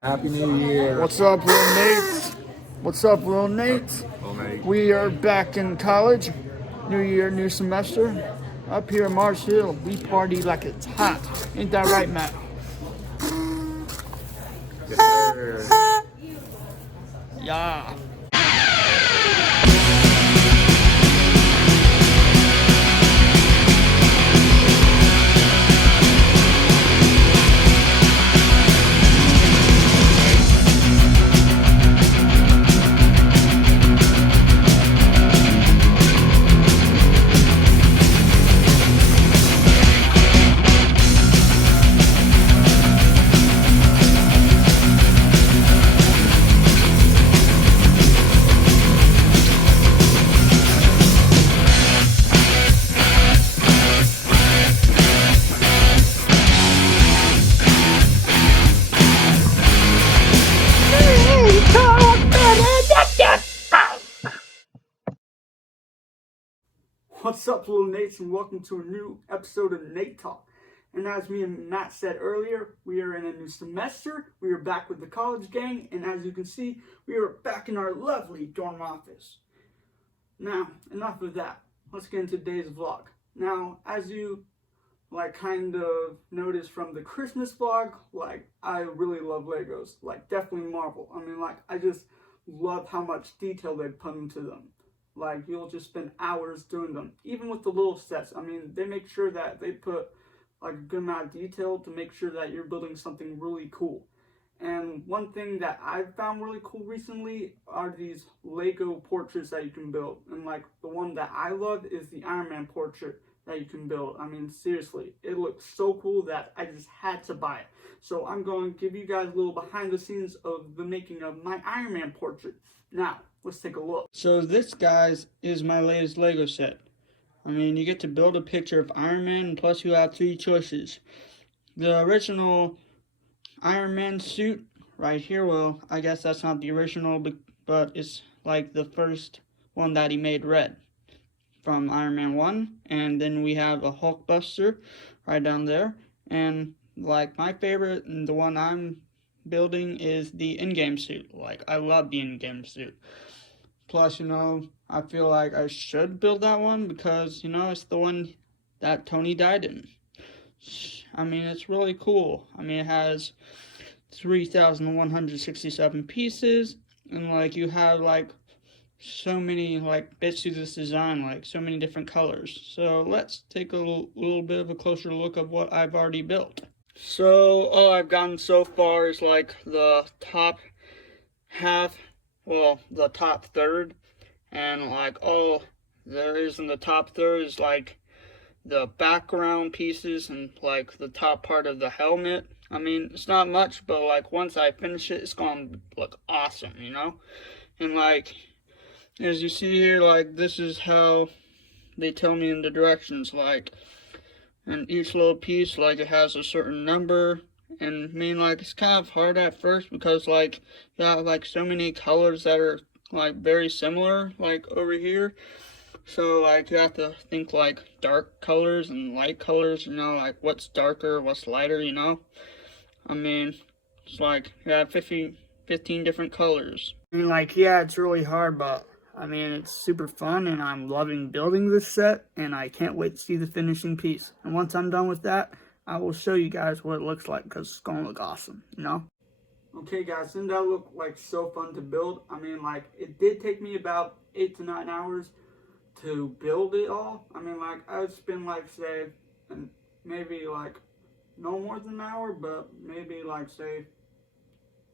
Happy New Year. What's up, Lil Nate? What's up, Lil Nate? We are back in college. New year, new semester. Up here in Mars Hill, we party like it's hot. Ain't that right, Matt? Yes, sir. Yeah. What's up, little Nates, and welcome to a new episode of Nate Talk. And as me and Matt said earlier, we are in a new semester. We are back with the college gang, and as you can see, we are back in our lovely dorm office. Now, enough of that. Let's get into today's vlog. Now, as you kind of noticed from the Christmas vlog, I really love Legos. Definitely Marvel. I just love how much detail they put into them. You'll just spend hours doing them. Even with the little sets, they make sure that they put a good amount of detail to make sure that you're building something really cool. And one thing that I've found really cool recently are these Lego portraits that you can build. And the one that I love is the Iron Man portrait that you can build. Seriously, it looks so cool that I just had to buy it. So I'm going to give you guys a little behind the scenes of the making of my Iron Man portrait. Now, let's take a look. So this, guys, is my latest Lego set. You get to build a picture of Iron Man, and plus you have three choices. The original Iron Man suit right here, well, I guess that's not the original, but it's the first one that he made red from Iron Man 1. And then we have a Hulkbuster right down there. And my favorite, and the one I'm building, is the in-game suit. I love the in-game suit. Plus, I feel like I should build that one because, it's the one that Tony died in. It's really cool. It has 3,167 pieces, and you have so many bits to this design, so many different colors. So let's take a little bit of a closer look of what I've already built. So all I've gotten so far is the top half, well, the top third, and all there is in the top third is the background pieces and the top part of the helmet. It's not much, but once I finish it, it's gonna look awesome, And as you see here, this is how they tell me in the directions, and each little piece, it has a certain number. And it's kind of hard at first because you have so many colors that are very similar over here. So you have to think dark colors and light colors, what's darker, what's lighter, It's you have 15 different colors. Yeah, it's really hard, but it's super fun, and I'm loving building this set, and I can't wait to see the finishing piece. And once I'm done with that, I will show you guys what it looks like, because it's gonna look awesome, Okay, guys, didn't that look so fun to build? It did take me about 8 to 9 hours to build it all. I would spend say, and maybe no more than an hour, but maybe say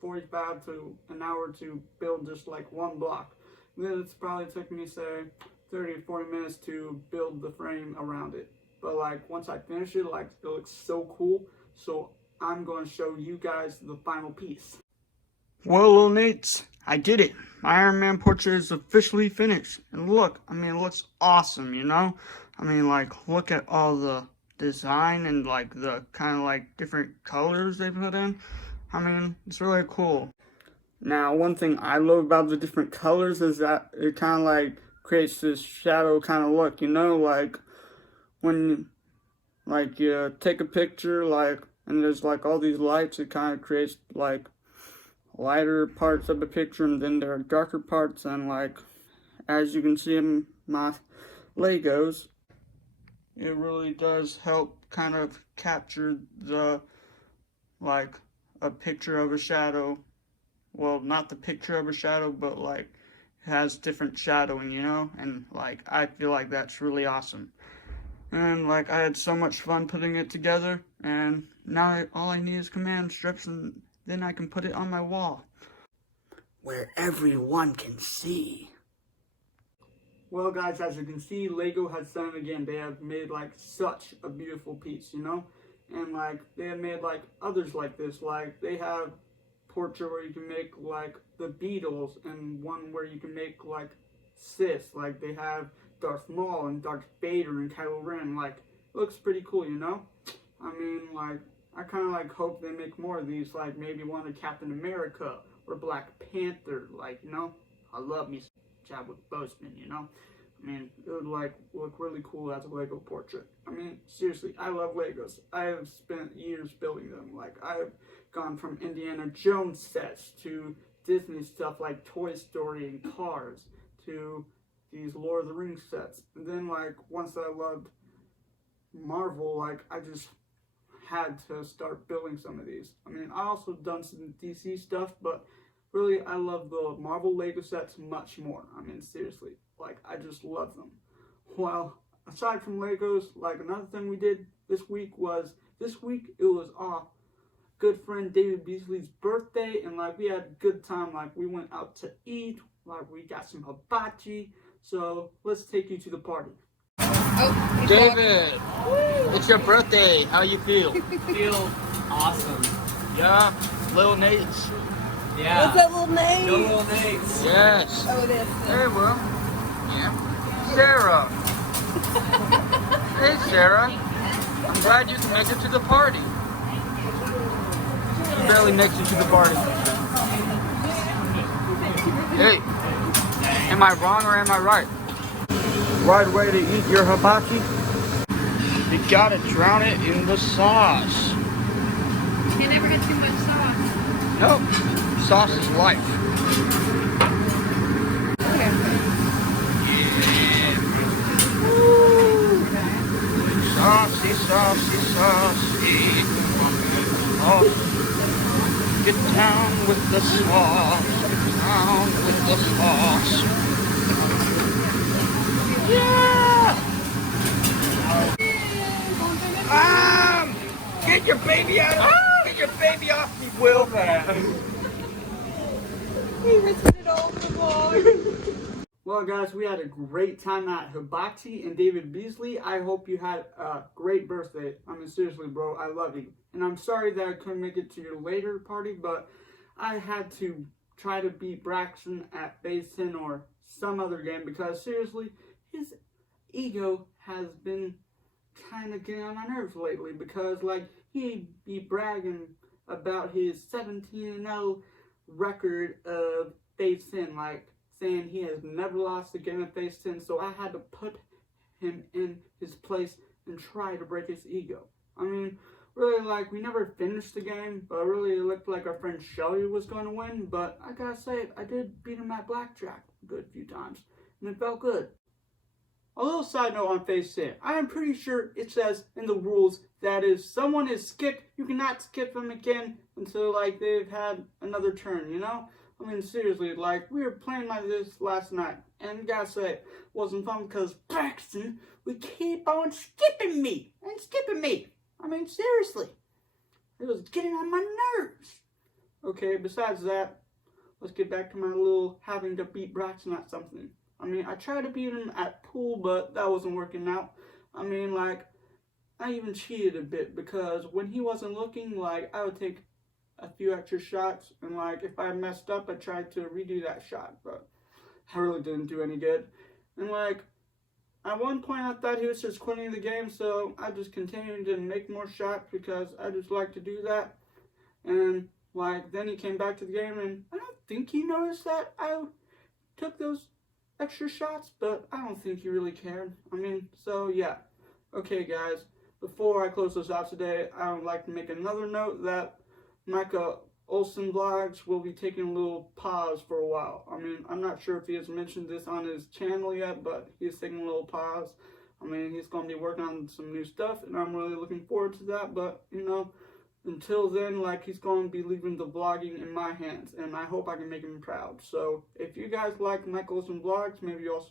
45 to an hour to build just one block. And then it's probably took me say 30 to 40 minutes to build the frame around it. But once I finish it, it looks so cool. So I'm going to show you guys the final piece. Well, little Nates, I did it. My Iron Man portrait is officially finished. And look, it looks awesome, look at all the design and the kind of different colors they put in. It's really cool. Now, one thing I love about the different colors is that it kind of creates this shadow kind of look, when you take a picture and there's all these lights, it kind of creates lighter parts of the picture, and then there are darker parts, and like, as you can see in my Legos, it really does help kind of capture the, like, a picture of a shadow. Well, not the picture of a shadow, but like, it has different shadowing, you know? And like, I feel like that's really awesome. And like, I had so much fun putting it together, and now all I need is command strips, and then I can put it on my wall, where everyone can see. Well, guys, as you can see, Lego has done it again. They have made like such a beautiful piece, you know? And like, they have made like others like this. Like, they have portrait where you can make like the Beatles, and one where you can make like Sith. Like, they have Darth Maul and Darth Vader and Kylo Ren. Like, it looks pretty cool, you know? I mean, like, I kind of like hope they make more of these. Like, maybe one of Captain America or Black Panther. Like, you know, I love me Chadwick Boseman, you know? I mean, it would like look really cool as a Lego portrait. I mean, seriously, I love Legos. I have spent years building them. Like, I've gone from Indiana Jones sets to Disney stuff like Toy Story and Cars to these Lord of the Rings sets. And then, like, once I loved Marvel, like, I just had to start building some of these. I mean, I also done some DC stuff, but really, I love the Marvel Lego sets much more. I mean, seriously, like, I just love them. Well, aside from Legos, like, another thing we did this week it was our good friend David Beasley's birthday, and like, we had a good time. Like, we went out to eat, like, we got some hibachi. So let's take you to the party. Oh, David, it's your birthday. How you feel? Feel awesome. Yeah, little Nate's. Yeah. What's that little name? No little Nates. Yes. Oh, it is. Hey, well, yeah. Sarah. Hey, Sarah. I'm glad you can make it to the party. You barely makes it to the party. Hey, am I wrong or am I right? Right way to eat your hibachi? You gotta drown it in the sauce. You never had too much sauce. Nope. Sauce is life. Okay. Saucy, saucy, saucy. Oh. Get down with the sauce. Get down with the sauce. Yeah! Get your baby out! Get your baby off me, Will! He risked it all for long. Well, guys, we had a great time at Hibachi and David Beasley. I hope you had a great birthday. I mean, seriously, bro, I love you. And I'm sorry that I couldn't make it to your later party, but I had to try to beat Braxton at base 10 or some other game because, seriously, his ego has been kind of getting on my nerves lately because, like, he be bragging about his 17-0 record of base 10, like, saying he has never lost a game at base 10, so I had to put him in his place and try to break his ego. I mean, really, like, we never finished the game, but really it looked like our friend Shelly was going to win, but I gotta say, I did beat him at blackjack a good few times, and it felt good. A little side note on phase 10. I am pretty sure it says in the rules that if someone is skipped, you cannot skip them again until, like, they've had another turn, you know? I mean, seriously, like, we were playing like this last night, and gotta say, it wasn't fun because Braxton would keep on skipping me. I mean, seriously. It was getting on my nerves. Okay, besides that, let's get back to my little having to beat Braxton at something. I mean, I tried to beat him at pool, but that wasn't working out. I mean, like, I even cheated a bit because when he wasn't looking, like, I would take a few extra shots, and, like, if I messed up, I tried to redo that shot, but I really didn't do any good. And, like, at one point I thought he was just quitting the game, so I just continued to make more shots because I just like to do that. And, like, then he came back to the game, and I don't think he noticed that I took those extra shots, but I don't think he really cared. I mean, so yeah. Okay, guys, before I close this out today, I would like to make another note that Micah Olsen Vlogs will be taking a little pause for a while. I mean, I'm not sure if he has mentioned this on his channel yet, but he's taking a little pause. I mean, he's going to be working on some new stuff, and I'm really looking forward to that. But, you know, until then, like, he's going to be leaving the vlogging in my hands, and I hope I can make him proud. So, if you guys like Mike Olsen Vlogs, maybe you also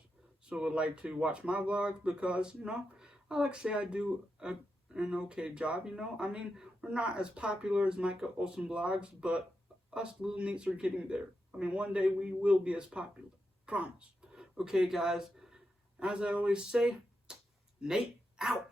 would like to watch my vlogs, because, you know, I like to say I do an okay job, you know. I mean, we're not as popular as Mike Olsen Vlogs, but us little Nates are getting there. I mean, one day we will be as popular. Promise. Okay, guys, as I always say, Nate out.